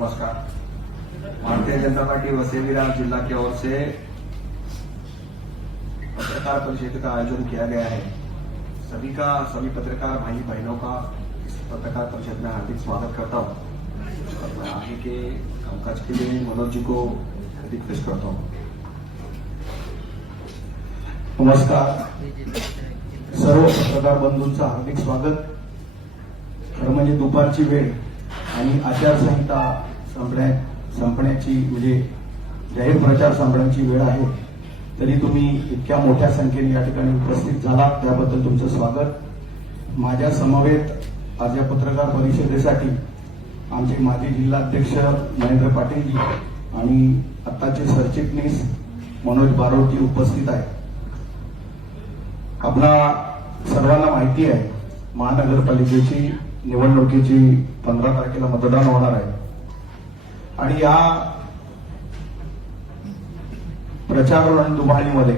नमस्कार। भारतीय जनता पार्टी वसई विरार जिला की ओर से पत्रकार परिषद का आयोजन किया गया है। सभी पत्रकार भाई बहनों का इस पत्रकार परिषद में हार्दिक स्वागत करता हूं और मैं आगे के कामकाज के लिए मनोज जी को रिक्वेस्ट करता हूं। नमस्कार, सर्व पत्रकार बंधूंचं हार्दिक स्वागत। खरं म्हणजे दुपारची वेळ आणि आचारसंहिता संपण्याची म्हणजे जाहीर प्रचार संपण्याची वेळ आहे, तरी तुम्ही इतक्या मोठ्या संख्येने या ठिकाणी उपस्थित झालात त्याबद्दल तुमचं स्वागत। माझ्या समवेत आज या पत्रकार परिषदेसाठी आमचे माजी जिल्हाध्यक्ष महेंद्र पाटील जी आणि आत्ताचे सरचिटणीस मनोज बारोटजी उपस्थित आहेत। आपला सर्वांना माहिती आहे, महानगरपालिकेची निवडणुकीची 15 तारखेला मतदान होणार आहे आणि या प्रचार रणधुमाळीमध्ये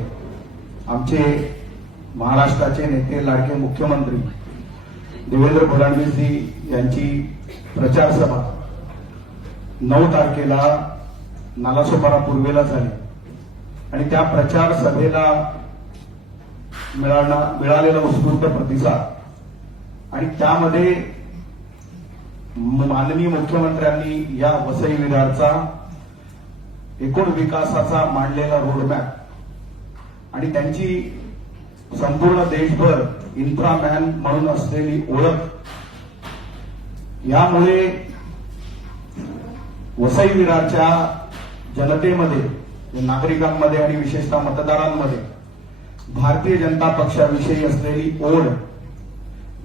आमचे महाराष्ट्राचे नेते लाडके मुख्यमंत्री देवेंद्र फडणवीसजी यांची प्रचार सभा 9 तारखेला नालासोपारा पूर्वेला झाली आणि त्या प्रचार सभेला मिळालेला उत्स्फूर्त प्रतिसाद आणि त्यामध्ये माननीय मुख्यमंत्र्यांनी या वसई विरारचा एकूण विकासाचा मांडलेला रोडमॅप आणि त्यांची संपूर्ण देशभर इन्फ्रामॅन म्हणून असलेली ओळख, यामुळे वसई विरारच्या जनतेमध्ये, नागरिकांमध्ये आणि विशेषतः मतदारांमध्ये भारतीय जनता पक्षाविषयी असलेली ओढ,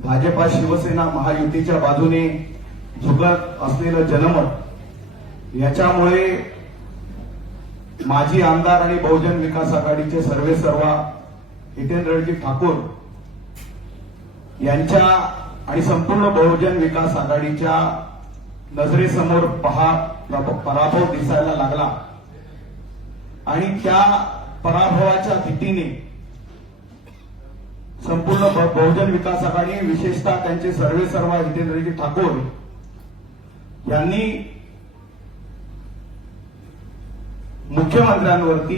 भाजपा शिवसेना महायुतीच्या बाजूने झुकत असलेलं जनमत, याच्यामुळे माजी आमदार आणि बहुजन विकास आघाडीचे सर्वेसर्वा हितेंद्रजी ठाकूर यांच्या आणि संपूर्ण बहुजन विकास आघाडीच्या नजरेसमोर पराभव दिसायला लागला आणि त्या पराभवाच्या भीतीने संपूर्ण बहुजन विकास आघाडी, विशेषतः त्यांचे सर्वेसर्वा हितेंद्रजी ठाकूर यांनी मुख्यमंत्र्यांवरती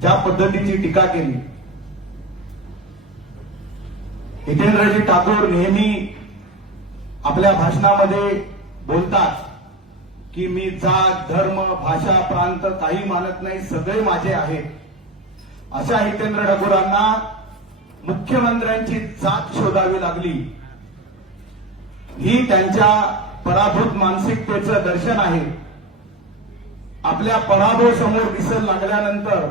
ज्या पद्धतीची टीका केली। हितेंद्रजी ठाकूर नेहमी आपल्या भाषणामध्ये बोलतात की मी जात, धर्म, भाषा, प्रांत काही मानत नाही, सगळे माझे आहेत। अशा हितेंद्र ठाकूरांना मुख्यमंत्र्यांची जात शोधावी लागली, ही त्यांच्या पराभूत मानसिकतेचं दर्शन आहे। आपल्या पराभव समोर दिसू लागल्यानंतर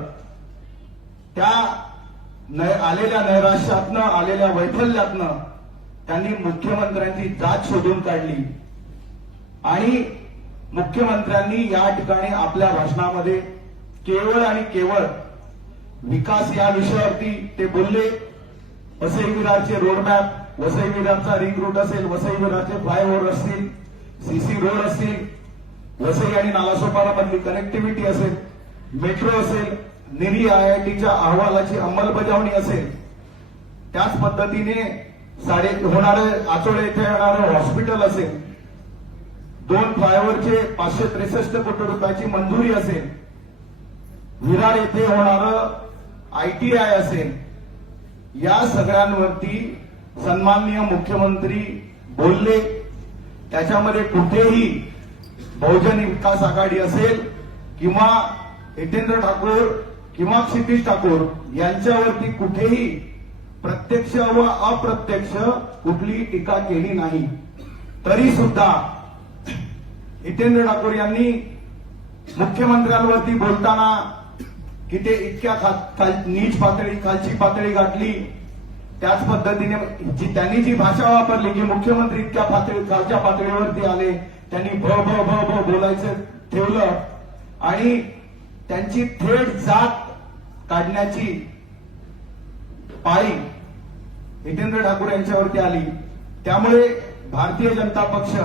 त्या आलेल्या नैराश्यातनं, आलेल्या वैफल्यातनं त्यांनी मुख्यमंत्र्यांची जात शोधून काढली आणि मुख्यमंत्र्यांनी या ठिकाणी आपल्या भाषणामध्ये केवळ आणि केवळ विकास या विषयावरती ते बोलले। वसई विरारचे रोडमॅप, वसई विरारचा रिंग रूट असेल, वसई विरारचे फ्लायओव्हर असतील, सीसी रोड असतील, वसई आणि नालासोपारा मधली कनेक्टिव्हिटी असेल, मेट्रो असेल, निरी IITच्या अहवालाची अंमलबजावणी असेल, त्याच पद्धतीने होणारे आचोळे येथे येणारं हॉस्पिटल असेल, 2 फ्लायओव्हरचे 563 कोटी रुपयाची मंजुरी असेल, विरार येथे होणारं ITI असेल, या सगळ्यांवरती सन्माननीय मुख्यमंत्री बोलले। त्याच्यामध्ये कुठेही बहुजन विकास आघाडी असेल किंवा हितेंद्र ठाकूर किंवा क्षितिज ठाकूर यांच्यावरती कुठेही प्रत्यक्ष व अप्रत्यक्ष कुठली टीका केली नाही। तरी सुद्धा हितेंद्र ठाकूर यांनी मुख्यमंत्र्यांवरती बोलताना की ते इतक्या नीच पातळी, खालची पातळी गाठली, त्याच पद्धतीने त्यांनी जी भाषा वापरली की मुख्यमंत्री इतक्या खालच्या पातळीवरती आले, त्यांनी भ भ भ भ बोलायचं ठेवलं आणि त्यांची थेट जात काढण्याची पाळी हितेंद्र ठाकूर यांच्यावरती आली। त्यामुळे भारतीय जनता पक्ष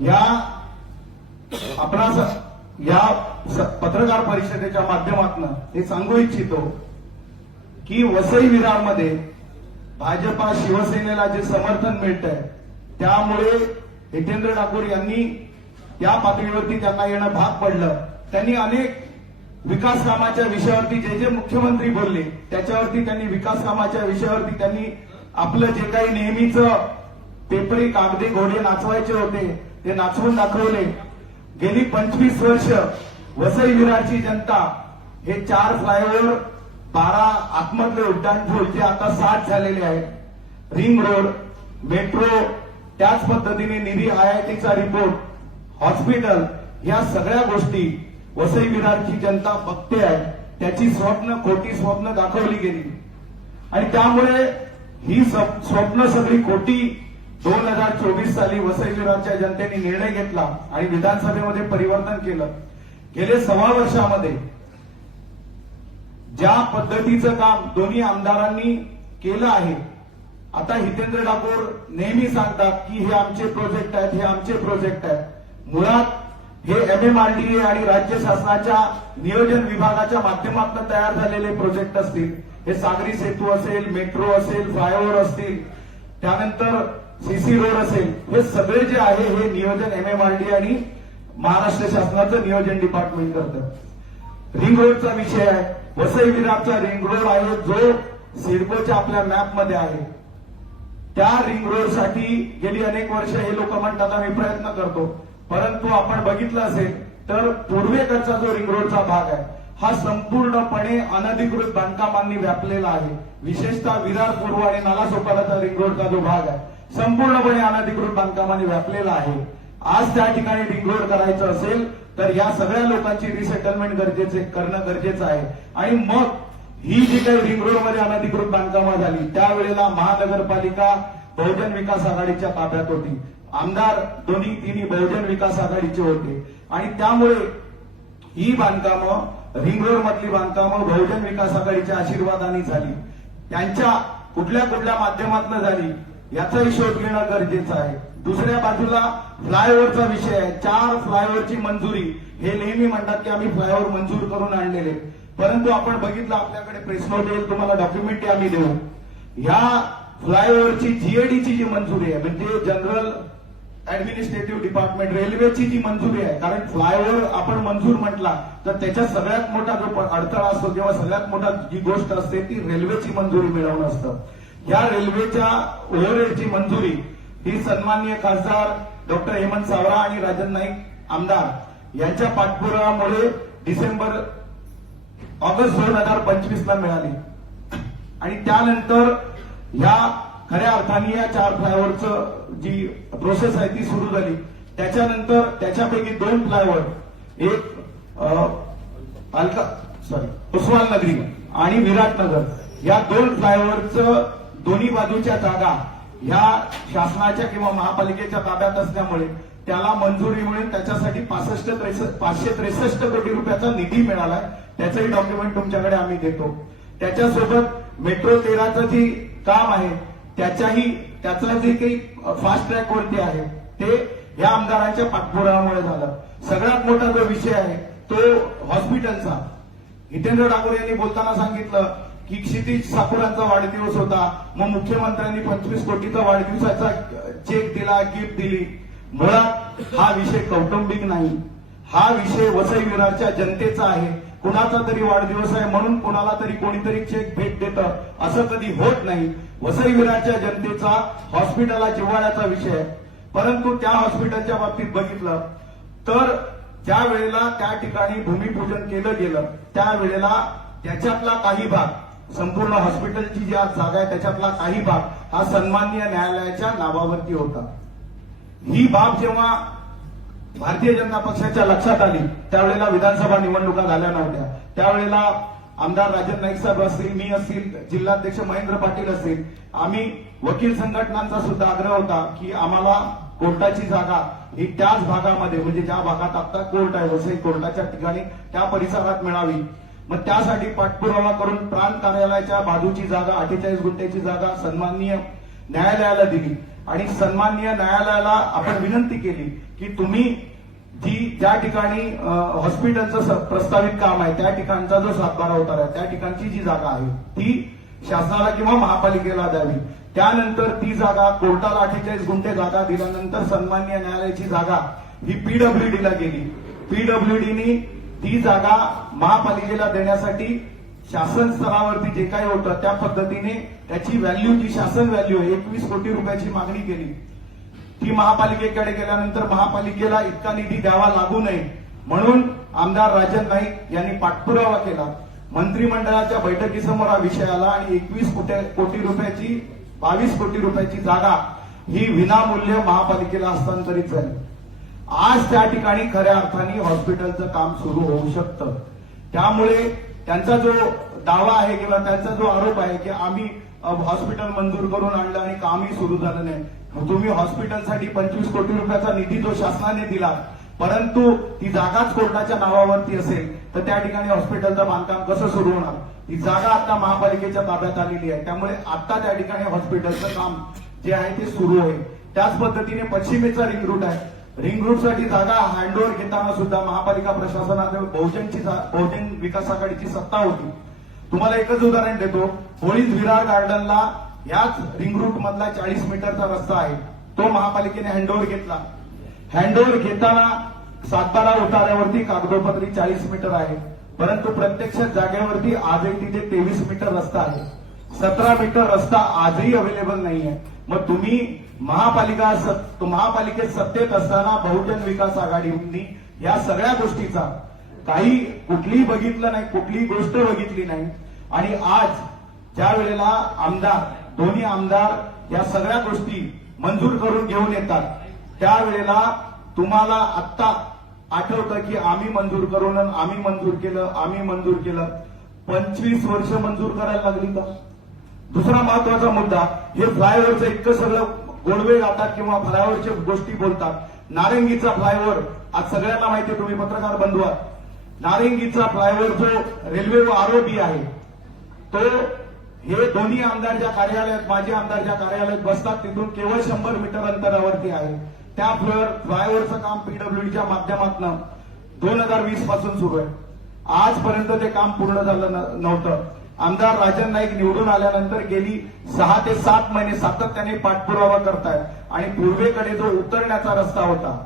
या पत्रकार परिषदेच्या माध्यमातून हे सांगू इच्छितो की वसई विरारमध्ये भाजपा शिवसेनेला जे समर्थन मिळतंय त्यामुळे हितेंद्र ठाकूर यांनी या पातळीवरती त्यांना येणं भाग पडलं. त्यांनी अनेक विकास कामाच्या विषयावरती जे जे मुख्यमंत्री बोलले त्याच्यावरती त्यांनी विकास कामाच्या विषयावरती त्यांनी आपलं जे काही नेहमीच पेपरी कागदी घोडे नाचवायचे होते ते नाचवून दाखवले. गेली 25 वर्ष वसई विरारची जनता हे 4 फ्लायओव्हर, 12 आतमधले उड्डाणपूल जे आता 60 झालेले आहेत, रिंग रोड, मेट्रो, त्याच पद्धतीने निधी IITचा रिपोर्ट, हॉस्पिटल, या सगळ्या गोष्टी वसई विरारची जनता बघते आहे. त्याची स्वप्न, खोटी स्वप्न दाखवली गेली आणि त्यामुळे ही स्वप्न सगळी खोटी 2024 साली वसई विरारच्या जनतेने निर्णय घेतला आणि विधानसभेमध्ये परिवर्तन केलं. गेले 6 वर्षामध्ये ज्या पद्धतीचं काम दोन्ही आमदारांनी केलं आहे, आता हितेंद्र ठाकूर नेहमी सांगतात की हे आमचे प्रोजेक्ट आहेत, हे आमचे प्रोजेक्ट आहेत. मुळात हे MMRDA आणि राज्य शासनाच्या नियोजन विभागाच्या माध्यमातून तयार झालेले प्रोजेक्ट असतील. हे सागरी सेतू असेल, मेट्रो असेल, फ्लायओव्हर असतील, त्यानंतर CC रोड असेल, हे सगळे जे आहे हे नियोजन MMRDA आणि महाराष्ट्र शासनाचं नियोजन डिपार्टमेंट करतं. रिंग रोडचा विषय आहे, वसई विरारचा रिंग रोड आहे जो सिडकोच्या आपल्या मॅपमध्ये आहे. त्या रिंग रोडसाठी गेली अनेक वर्ष हे लोक म्हणतात आम्ही प्रयत्न करतो, परंतु आपण बघितलं असेल तर पूर्वेकडचा जो रिंग रोडचा भाग आहे हा संपूर्णपणे अनधिकृत बांधकामांनी व्यापलेला आहे. विशेषतः विरार पूर्व आणि नालासोपाराचा रिंग रोडचा जो भाग आहे संपूर्णपणे अनधिकृत बांधकामांनी व्यापलेला आहे. आज त्या ठिकाणी रिंग रोड करायचं असेल तर या सगळ्या लोकांची रिसेटलमेंट करणं गरजेचं आहे. आणि मग ही जी काही रिंग रोड मध्ये अनधिकृत बांधकामं झाली त्यावेळेला महानगरपालिका बहुजन विकास आघाडीच्या ताब्यात होती. आमदार तिन्ही बहुजन विकास आघाडीचे होते आणि त्यामुळे ही बांधकामं, रिंग रोड मधली बांधकामं बहुजन विकास आघाडीच्या आशीर्वादाने झाली. त्यांच्या कुठल्या कुठल्या माध्यमातून झाली याचाही शोध घेणं गरजेचं आहे. दुसऱ्या बाजूला फ्लायओव्हरचा विषय आहे. 4 फ्लायओव्हरची मंजुरी, हे नेहमी म्हणतात की आम्ही फ्लायओव्हर मंजूर करून आणलेले, परंतु आपण बघितलं आपल्याकडे प्रेस नोट येईल, तुम्हाला डॉक्युमेंट आम्ही देऊ. ह्या फ्लायओव्हरची GADची जी मंजुरी आहे म्हणजे जनरल ऍडमिनिस्ट्रेटिव्ह डिपार्टमेंट, रेल्वेची जी मंजुरी आहे, कारण फ्लायओव्हर आपण मंजूर म्हटला तर त्याच्या सगळ्यात मोठा जो अडथळा असतो किंवा सगळ्यात मोठा जी गोष्ट असते ती रेल्वेची मंजुरी मिळवणं असतं. या रेल्वेच्या ओव्हरहेडची मंजुरी ही सन्माननीय खासदार डॉक्टर हेमंत सावरा आणि राजन नाईक आमदार यांच्या पाठपुराव्यामुळे ऑगस्ट 2025 ला मिळाली आणि त्यानंतर या खऱ्या अर्थाने या 4 फ्लायओव्हरचं जी प्रोसेस आहे ती सुरू झाली. त्याच्यानंतर त्याच्यापैकी 2 फ्लायओव्हर, एक उस्मान नगरी आणि विराटनगर, या 2 फ्लायओव्हरचं दोन्ही बाजूच्या जागा ह्या शासनाच्या किंवा महापालिकेच्या ताब्यात असल्यामुळे त्याला मंजुरी मिळून त्याच्यासाठी 563 कोटी रुपयाचा निधी मिळाला. त्याचंही डॉक्युमेंट तुमच्याकडे आम्ही देतो. त्याच्यासोबत मेट्रो 13चं जी काम आहे त्याचा जे काही फास्ट ट्रॅक वरती आहे ते या आमदारांच्या पाठपुराव्यामुळे झालं. सगळ्यात मोठा जो विषय आहे तो हॉस्पिटलचा. हितेंद्र ठाकूर यांनी बोलताना सांगितलं की क्षितिज साकुरांचा वाढदिवस होता, मग मुख्यमंत्र्यांनी 25 कोटीचा वाढदिवसाचा चेक दिला, गिफ्ट दिली. मुळात हा विषय कौटुंबिक नाही, हा विषय वसई विरारच्या जनतेचा आहे. कुणाचा तरी वाढदिवस आहे म्हणून कुणाला तरी कोणीतरी चेक भेट देतं असं कधी होत नाही. वसई विरारच्या जनतेचा हॉस्पिटलला जिव्हाळ्याचा विषय आहे. परंतु त्या हॉस्पिटलच्या बाबतीत बघितलं तर ज्या वेळेला त्या ठिकाणी भूमिपूजन केलं गेलं त्यावेळेला त्याच्यातला काही भाग, संपूर्ण हॉस्पिटलची जी आज जागा आहे त्याच्यातला काही भाग हा सन्माननीय न्यायालयाच्या नावावरती होता. ही बाब जेव्हा भारतीय जनता पक्षाच्या लक्षात आली त्यावेळेला विधानसभा निवडणुका झाल्या नव्हत्या. त्यावेळेला आमदार राजन नाईक साहेब असतील, मी असतील, जिल्हाध्यक्ष महेंद्र पाटील असतील, आम्ही वकील संघटनांचा सुद्धा आग्रह होता की आम्हाला कोर्टाची जागा ही त्याच भागामध्ये म्हणजे ज्या भागात आता कोर्ट आहे वसई कोर्टाच्या ठिकाणी त्या परिसरात मिळावी. मग त्यासाठी पाठपुरावा करून प्रांत कार्यालयाच्या बाजूची जागा 48 गुंठ्याची जागा सन्माननीय न्यायालयाला दिली आणि सन्माननीय न्यायालयाला आपण विनंती केली की तुम्ही ज्या ठिकाणी हॉस्पिटलचं प्रस्तावित काम आहे त्या ठिकाणचा जो 7-12 उतारा आहे त्या ठिकाणची जी जागा आहे ती शासनाला किंवा महापालिकेला द्यावी. त्यानंतर ती जागा कोर्टाला 48 गुंठे जागा दिल्यानंतर सन्माननीय न्यायालयाची जागा ही पीडब्ल्यूडीला गेली. पीडब्ल्यूडीनी ती जागा महापालिकेला देण्यासाठी शासन स्तरावरती जे काही होतं त्या पद्धतीने त्याची व्हॅल्यू, जी शासन व्हॅल्यू आहे 21 कोटी रुपयाची मागणी केली. ती महापालिकेकडे गेल्यानंतर महापालिकेला इतका निधी द्यावा लागू नये म्हणून आमदार राजन नाईक यांनी पाठपुरावा केला. मंत्रिमंडळाच्या बैठकीसमोर हा विषय आला आणि 21 कोटी रुपयाची 22 कोटी रुपयाची जागा ही विनामूल्य महापालिकेला हस्तांतरित झाली. आज त्या ठिकाणी खऱ्या अर्थाने हॉस्पिटलचं काम सुरू होऊ शकतं. त्यामुळे त्यांचा जो दावा आहे किंवा त्यांचा जो आरोप आहे की आम्ही हॉस्पिटल मंजूर करून आणलं आणि कामही सुरू झालं नाही. मग तुम्ही हॉस्पिटलसाठी 25 कोटी रुपयाचा निधी जो शासनाने दिला, परंतु ती जागाच कोर्टाच्या नावावरती असेल तर त्या ठिकाणी हॉस्पिटलचं बांधकाम कसं सुरू होणार? ती जागा आता महापालिकेच्या ताब्यात आलेली आहे. त्यामुळे आता त्या ठिकाणी हॉस्पिटलचं काम जे आहे ते सुरू होईल. त्याच पद्धतीने पश्चिमेचा रिंग रूट आहे. रिंग रूटसाठी जागा हँडओव्हर घेताना सुद्धा महापालिका प्रशासनाने बहुजन विकास आघाडीची सत्ता होती. तुम्हाला एकच उदाहरण देतो. होळीज विरार गार्डनला याच रिंग रूट मधला 40 मीटरचा रस्ता आहे, तो महापालिकेने हँडओव्हर घेतला. हँडओव्हर घेताना सातबारा उतार्यावरती कागदोपत्री 40 मीटर आहे, परंतु प्रत्यक्ष जागेवरती आजही तिथे 23 मीटर रस्ता आहे. 17 मीटर रस्ता आजही अवेलेबल नाहीये. मग तुम्ही महापालिकेत सत्तेत असताना बहुजन विकास आघाडीने या सगळ्या गोष्टीचा काही कुठलीही बघितलं नाही, कुठलीही गोष्ट बघितली नाही. आणि आज ज्या वेळेला दोन्ही आमदार या सगळ्या गोष्टी मंजूर करून घेऊन येतात, त्यावेळेला तुम्हाला आत्ता आठवतं की आम्ही मंजूर करून आम्ही मंजूर केलं 25 वर्ष मंजूर करायला लागली का? दुसरा महत्वाचा मुद्दा, हे फ्लायओव्हरचं इतकं सगळं गोडवे गातात किंवा फ्लायओव्हरच्या गोष्टी बोलतात. नारंगीचा फ्लायओव्हर आज सगळ्यांना माहिती, तुम्ही पत्रकार बंधू आहात. नारंगीचा फ्लायओव्हर जो रेल्वे व आरओबी आहे, तो हे दोन्ही आमदार ज्या कार्यालयात, माजी आमदार ज्या कार्यालयात बसतात तिथून केवळ 100 मीटर अंतरावरती आहे. त्या फ्लायओव्हरचं काम पीडब्ल्यूडीच्या माध्यमातून 2020 पासून सुरू आहे. आजपर्यंत ते काम पूर्ण झालं नव्हतं. आमदार राजन नाईक निवडून आल्यानंतर गेली 6 ते 7 महिने सातत्याने पाठपुरावा करतायत आणि पूर्वेकडे जो उतरण्याचा रस्ता होता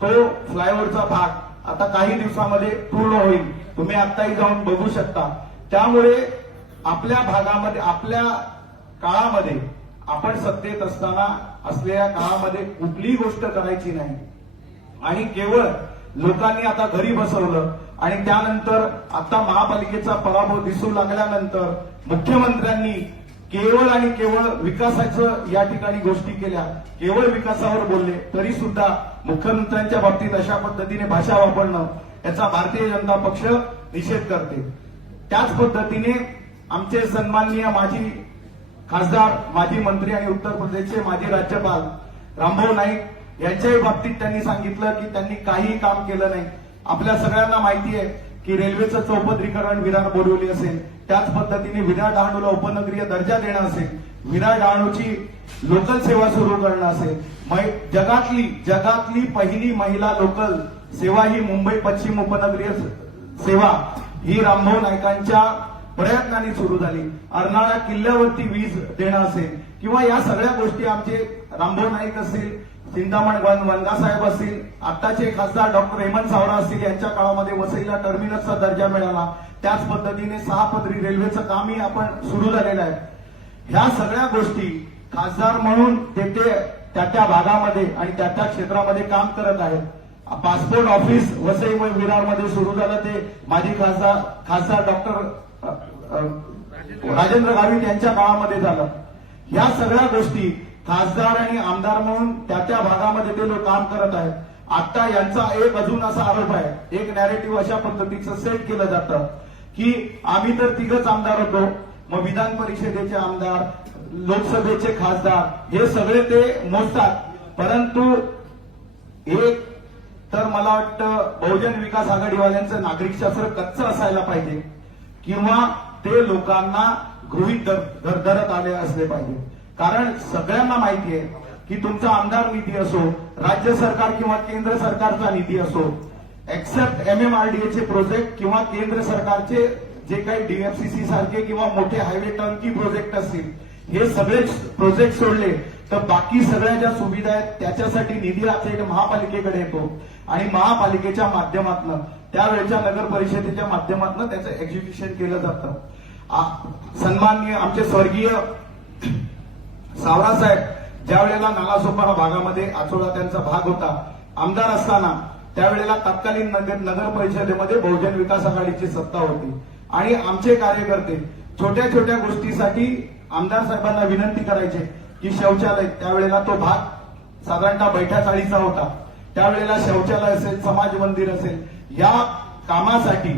तो फ्लायओव्हरचा भाग आता काही दिवसामध्ये पूर्ण होईल. तुम्ही आत्ताही जाऊन बघू शकता. त्यामुळे आपल्या भागामध्ये, आपल्या काळामध्ये, आपण सत्तेत असताना असलेल्या काळामध्ये कुठलीही गोष्ट करायची नाही आणि केवळ लोकांनी आता घरी बसवलं आणि त्यानंतर आता महापालिकेचा पराभव दिसू लागल्यानंतर मुख्यमंत्र्यांनी केवळ आणि केवळ विकासाचं या ठिकाणी गोष्टी केल्या, केवळ विकासावर बोलले. तरी सुद्धा मुख्यमंत्र्यांच्या बाबतीत अशा पद्धतीने भाषा वापरणं याचा भारतीय जनता पक्ष निषेध करते. त्याच पद्धतीने आमचे सन्माननीय माजी खासदार, माजी मंत्री आणि उत्तर प्रदेशचे माजी राज्यपाल रामभाऊ नाईक यांच्याही बाबतीत त्यांनी सांगितलं की त्यांनी काही काम केलं नाही. आपल्या सगळ्यांना माहिती आहे की रेल्वेचं चौपदरीकरण विरार बोरिवली असेल, त्याच पद्धतीने विरार डहाणूला उपनगरीय दर्जा देणं असेल, विरार डहाणूची लोकल सेवा सुरू करणं असेल. जगातली पहिली महिला लोकल सेवा ही मुंबई पश्चिम उपनगरीय सेवा ही रामभाऊ नाईकांच्या प्रयत्नांनी सुरू झाली. अर्नाळा किल्ल्यावरती वीज देणं असेल किंवा या सगळ्या गोष्टी आमचे रामभाऊ नाईक असतील, चिंतामण वनगासाहेब असतील, आताचे खासदार डॉक्टर हेमंत सावरा असतील, यांच्या काळामध्ये वसईला टर्मिनसचा दर्जा मिळाला. त्याच पद्धतीने 6 पदरी रेल्वेचं कामही आपण सुरू झालेलं आहे. ह्या सगळ्या गोष्टी खासदार म्हणून ते त्या भागामध्ये आणि त्या क्षेत्रामध्ये काम करत आहेत. पासपोर्ट ऑफिस वसई व विरारमध्ये सुरू झालं, ते माजी खासदार डॉक्टर राजेंद्र गावित यांच्या काळामध्ये झालं. या सगळ्या गोष्टी खासदार आणि आमदार म्हणून त्या भागामध्ये ते लोक काम करत आहेत. आता यांचा एक अजून असा आरोप आहे, एक नॅरेटिव्ह अशा पद्धतीचं सेट केलं जातं की आम्ही तर 3च आमदार होतो, मग विधान परिषदेचे आमदार, लोकसभेचे खासदार हे सगळे ते मोजतात. परंतु एक तर मला वाटतं बहुजन विकास आघाडीवाल्यांचं नागरिकशास्त्र कच्चं असायला पाहिजे किंवा ते लोकांना गृहीत धरत आले असले पाहिजे. कारण सगळ्यांना माहिती आहे की तुमचा आमदार निधी असो, राज्य सरकार किंवा केंद्र सरकारचा निधी असो, एक्सेप्ट MMRDAचे प्रोजेक्ट किंवा केंद्र सरकारचे जे काही DFCC सारखे किंवा मोठे हायवे टर्नकी प्रोजेक्ट असतील, हे सगळे प्रोजेक्ट सोडले तर बाकी सगळ्या ज्या सुविधा आहेत त्याच्यासाठी निधी आमच्या इथे महापालिकेकडे येतो आणि महापालिकेच्या माध्यमातून त्यावेळेच्या नगर परिषदेच्या माध्यमातून त्याचं एक्झिक्युशन केलं जातं. सन्माननीय आमचे स्वर्गीय सावरासाहेब ज्या वेळेला नालासोपारा भागामध्ये आचोळा त्यांचा भाग होता, आमदार असताना त्यावेळेला तत्कालीन नगर परिषदेमध्ये बहुजन विकास आघाडीची सत्ता होती आणि आमचे कार्यकर्ते छोट्या छोट्या गोष्टीसाठी आमदार साहेबांना विनंती करायचे की शौचालय, त्यावेळेला तो भाग साधारणतः बैठ्या चाळीचा होता, त्यावेळेला शौचालय असेल, समाज मंदिर असेल, या कामासाठी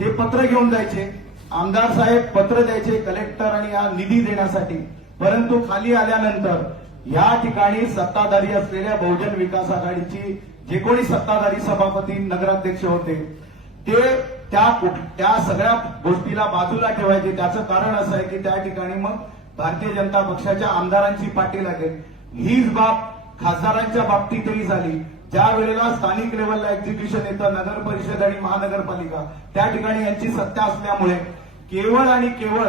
ते पत्र घेऊन जायचे. आमदार साहेब पत्र द्यायचे कलेक्टर आणि या निधी देण्यासाठी. परंतु खाली आल्यानंतर या ठिकाणी सत्ताधारी असलेल्या बहुजन विकास आघाडीची जे कोणी सत्ताधारी सभापती नगराध्यक्ष होते ते त्या सगळ्या गोष्टीला बाजूला ठेवायचे. त्याचं कारण असं आहे की त्या ठिकाणी मग भारतीय जनता पक्षाच्या आमदारांची पाठी लागेल. हीच बाब खासदारांच्या बाबतीतही झाली. ज्या वेळेला स्थानिक लेवलला एक्झिक्युशन येतं, नगर परिषद आणि महानगरपालिका, त्या ठिकाणी यांची सत्ता असल्यामुळे केवळ आणि केवळ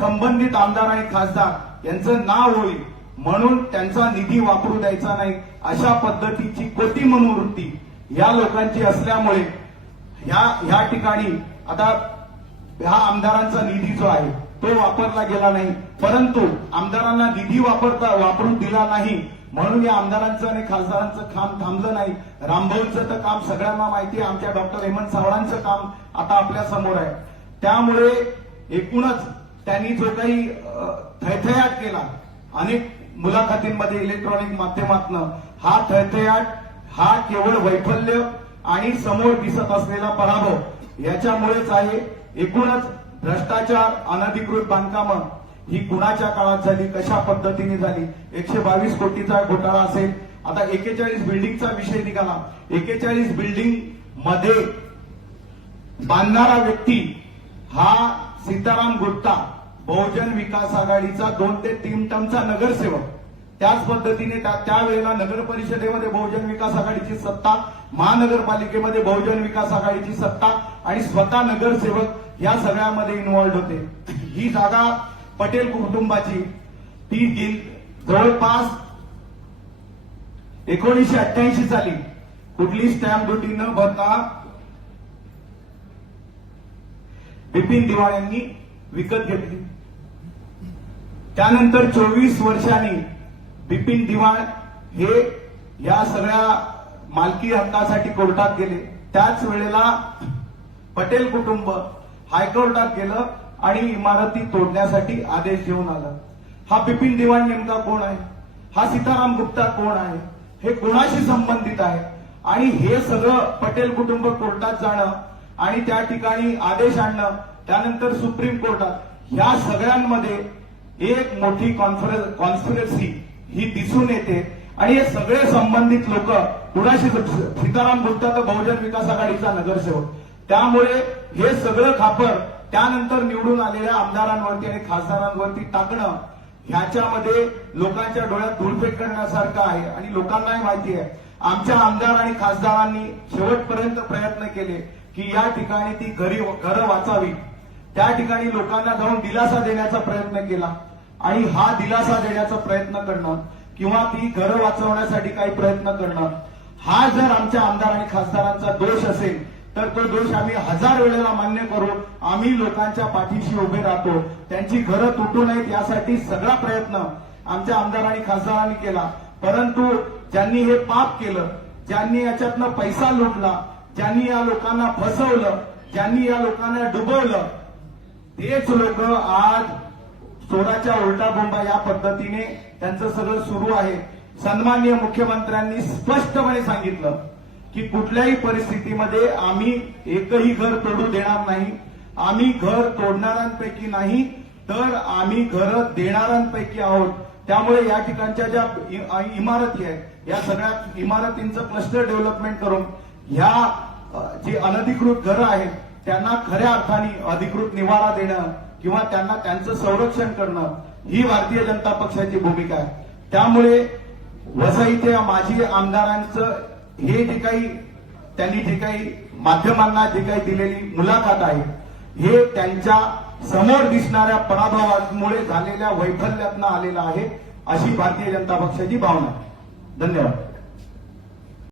संबंधित आमदार आणि खासदार यांचं नाव होईल म्हणून त्यांचा निधी वापरू द्यायचा नाही, अशा पद्धतीची कोटी मनोवृत्ती या लोकांची असल्यामुळे ह्या ठिकाणी आता ह्या आमदारांचा निधी जो आहे तो वापरला गेला नाही. परंतु आमदारांना निधी वापरू दिला नाही म्हणून या आमदारांचं आणि खासदारांचं काम थांबलं नाही. रामभाऊंचं तर काम सगळ्यांना माहिती आहे, आमच्या डॉक्टर हेमंत सावळांचं काम आता आपल्या समोर आहे. त्यामुळे एकूणच त्यांनी जो काही थैथयाट केला अनेक मुलाखतींमध्ये इलेक्ट्रॉनिक माध्यमातून, हा थैथयाट हा केवळ वैफल्य आणि समोर दिसत असलेला पराभव याच्यामुळेच आहे. एकूणच भ्रष्टाचार, अनधिकृत बांधकामं ही कुणाच्या काळात झाली, कशा पद्धतीने झाली, 122 कोटीचा घोटाळा असेल, आता 41 बिल्डिंगचा विषय निघाला. 41 बिल्डिंग मध्ये बांधणारा व्यक्ती हा सीताराम गुप्ता, बहुजन विकास आघाडीचा 2 ते 3 टर्मचा नगरसेवक. त्याच पद्धतीने त्यावेळेला नगर परिषदेमध्ये बहुजन विकास आघाडीची सत्ता, महानगरपालिकेमध्ये बहुजन विकास आघाडीची सत्ता आणि स्वतः नगरसेवक या सगळ्यामध्ये इन्व्हॉल्ड होते. ही जागा पटेल कुटुंबाची, ती जवळपास 1988 साली कुठली स्टॅम्प ड्युटी न भरता बिपिन दिवाण यांनी विकत घेतली. त्यानंतर 24 वर्षांनी बिपिन दिवाण हे या सगळ्या मालकी हक्कासाठी कोर्टात गेले. त्याच वेळेला पटेल कुटुंब हायकोर्टात गेलं आणि इमारती तोडण्यासाठी आदेश घेऊन आलं. हा बिपिन दिवाण नेमका कोण आहे, हा सीताराम गुप्ता कोण आहे, हे कोणाशी संबंधित आहे, आणि हे सगळं पटेल कुटुंब कोर्टात जाणं आणि त्या ठिकाणी आदेश आणणं, त्यानंतर सुप्रीम कोर्टात, ह्या सगळ्यांमध्ये एक मोठी कॉन्स्पिरसी ही दिसून येते. आणि हे सगळे संबंधित लोक कुणाशी, सीताराम गुप्ता तर बहुजन विकास आघाडीचा नगरसेवक, त्यामुळे हे सगळं खापर त्यानंतर निवडून आलेल्या आमदारांवरती आणि खासदारांवरती टाकणं ह्याच्यामध्ये लोकांच्या डोळ्यात धूळफेक करण्यासारखं आहे. आणि लोकांनाही माहिती आहे, आमच्या आमदार आणि खासदारांनी शेवटपर्यंत प्रयत्न केले की या ठिकाणी ती घरं वाचावी, त्या ठिकाणी लोकांना जाऊन दिलासा देण्याचा प्रयत्न केला. आणि हा दिलासा देण्याचा प्रयत्न करणं किंवा ती घरं वाचवण्यासाठी काही प्रयत्न करणं, हा जर आमच्या आमदार आणि खासदारांचा दोष असेल तर तो दोष आम्ही 1000 वेळेला मान्य करू. आम्ही लोकांच्या पाठीशी उभे राहतो, त्यांची घरं तुटू नयेत यासाठी सगळा प्रयत्न आमच्या आमदार आणि खासदारांनी केला. परंतु ज्यांनी हे पाप केलं, ज्यांनी याच्यातनं पैसा लुटला, ज्यांनी या लोकांना फसवलं, ज्यांनी या लोकांना डुबवलं, तेच लोक आज चोराच्या उलटा बोंबा या पद्धतीने त्यांचं सगळं सुरू आहे. सन्माननीय मुख्यमंत्र्यांनी स्पष्टपणे सांगितलं की कुठल्याही परिस्थितीमध्ये आम्ही एकही घर तोडू देणार नाही, आम्ही घर तोडणाऱ्यांपैकी नाही तर आम्ही घर देणाऱ्यांपैकी आहोत. त्यामुळे या ठिकाणच्या ज्या इमारती आहेत या सगळ्या इमारतींचं क्लस्टर डेव्हलपमेंट करून ह्या जी अनधिकृत घरं आहेत त्यांना खऱ्या अर्थाने अधिकृत निवारा देणं किंवा त्यांना त्यांचं संरक्षण करणं ही भारतीय जनता पक्षाची भूमिका आहे. त्यामुळे वसईच्या माजी आमदारांचं हे जे काही त्यांनी जे काही माध्यमांना जे काही दिलेली मुलाखत आहे हे त्यांच्या समोर दिसणाऱ्या पराभवामुळे झालेल्या वैफल्यातनं आलेला आहे, अशी भारतीय जनता पक्षाची भावना आहे. धन्यवाद.